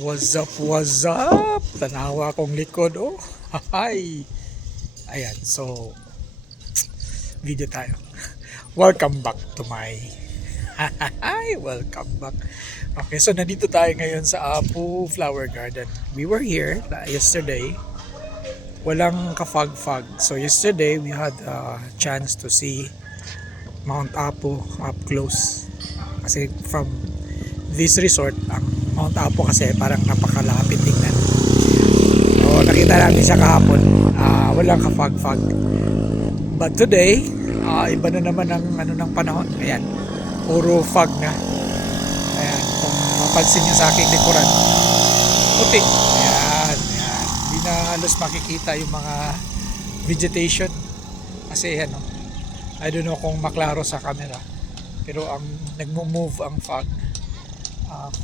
What's up, what's up? Tanawa akong likod, oh. Hi. Ayan, so video tayo. Welcome back to my Hi, welcome back. Okay, so nandito tayo ngayon sa Apu Flower Garden. We were here yesterday. Walang ka-fog-fog. So yesterday we had a chance to see Mount Apu up close. Kasi from this resort, ang Mount Apu kasi parang napakalapit tingnan. So nakita namin siya kahapon. Walang ka-fog-fog. But today, iba na naman ang ng panahon. Ayan, puro fog na. Ayan, kung mapansin niyo sa aking likuran, puti. Ayan, ayan. Hindi na halos makikita yung mga vegetation. Kasi I don't know kung maklaro sa camera. Pero ang nagmo-move ang fog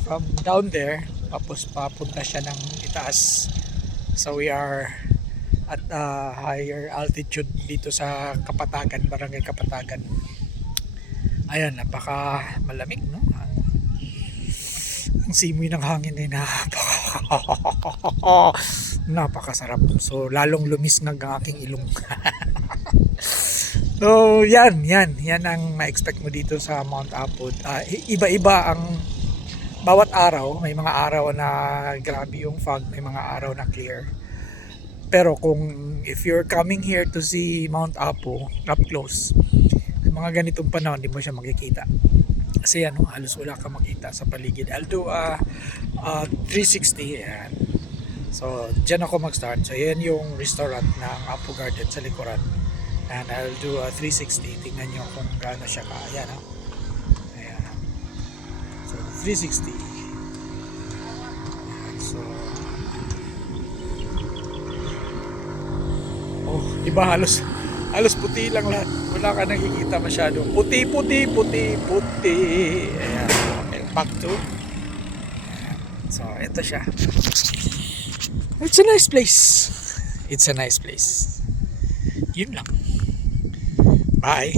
from down there, tapos papunta siya ng itaas. So we are at higher altitude dito sa Kapatagan, Barangay Kapatagan. Ayan, napaka malamig, no? Ang simoy ng hangin ay napakasarap. So lalong lumisngag ang aking ilong. So yan ang ma-expect mo dito sa Mount Apu. Iba-iba ang bawat araw. May mga araw na grabe yung fog, may mga araw na clear. Pero if you're coming here to see Mount Apu up close, mga ganitong panahon, hindi mo siya makikita. Kasi halos wala ka makita sa paligid. I'll do 360. Yan. So, dyan ako mag-start. So, yan yung restaurant ng Apu Garden sa likuran. And I'll do 360. Tingnan nyo kung gaano siya ka. Ayan, ayan. So, 360. Ayan. So, diba halos puti lang lahat. Wala ka nakikita masyado. Puti. Ayan. Okay, back to. Ayan. So, ito siya. It's a nice place. Yun lang. Bye.